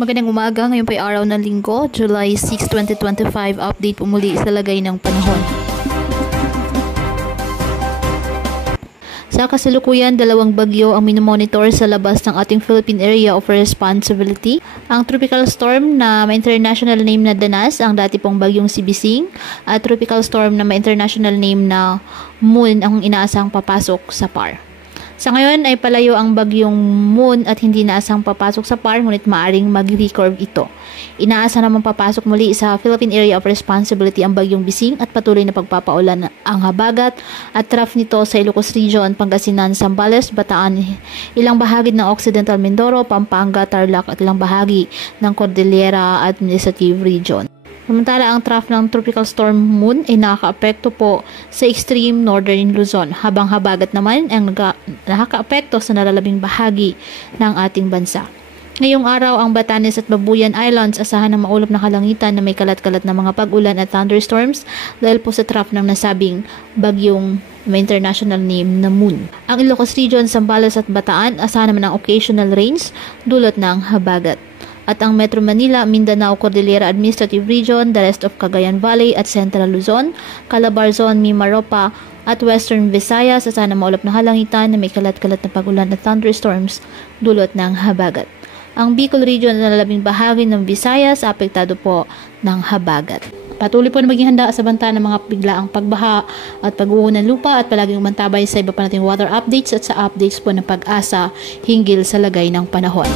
Magandang umaga, ngayon po ay araw ng linggo, July 6, 2025, update po muli sa lagay ng panahon. Sa kasalukuyan, dalawang bagyo ang minomonitor sa labas ng ating Philippine Area of Responsibility. Ang tropical storm na may international name na Danas, ang dati pong bagyong Sibising, at tropical storm na may international name na Moon ang inaasang papasok sa PAR. Sa ngayon ay palayo ang bagyong Moon at hindi naasang papasok sa PAR, ngunit maaring mag-recurve ito. Inaasa namang papasok muli sa Philippine Area of Responsibility ang bagyong Bising at patuloy na pagpapaulan ang habagat at trough nito sa Ilocos Region, Pangasinan, Zambales, Bataan, ilang bahagi ng Occidental Mindoro, Pampanga, Tarlac at ilang bahagi ng Cordillera Administrative Region. Samantala, ang trough ng Tropical Storm Moon ay nakaka-apekto po sa extreme northern Luzon, habang habagat naman ang nakaka-apekto sa nalalabing bahagi ng ating bansa. Ngayong araw, ang Batanes at Babuyan Islands asahan ng maulap na kalangitan na may kalat-kalat na mga pag-ulan at thunderstorms dahil po sa trough ng nasabing bagyong may international name na Moon. Ang Ilocos Region, Zambales at Bataan asahan naman ng occasional rains dulot ng habagat. At ang Metro Manila, Mindanao, Cordillera Administrative Region, the rest of Cagayan Valley at Central Luzon, Calabarzon, Mimaropa at Western Visayas asahan ng maulap na halangitan na may kalat-kalat na pag-ulan at thunderstorms dulot ng habagat. Ang Bicol Region at nalalabing bahagi ng Visayas apektado po ng habagat. Patuloy po na maging handa sa banta ng mga biglaang pagbaha at pag-uho ng lupa at palaging mantabay sa iba pa nating weather updates at sa updates po ng Pag-asa hinggil sa lagay ng panahon.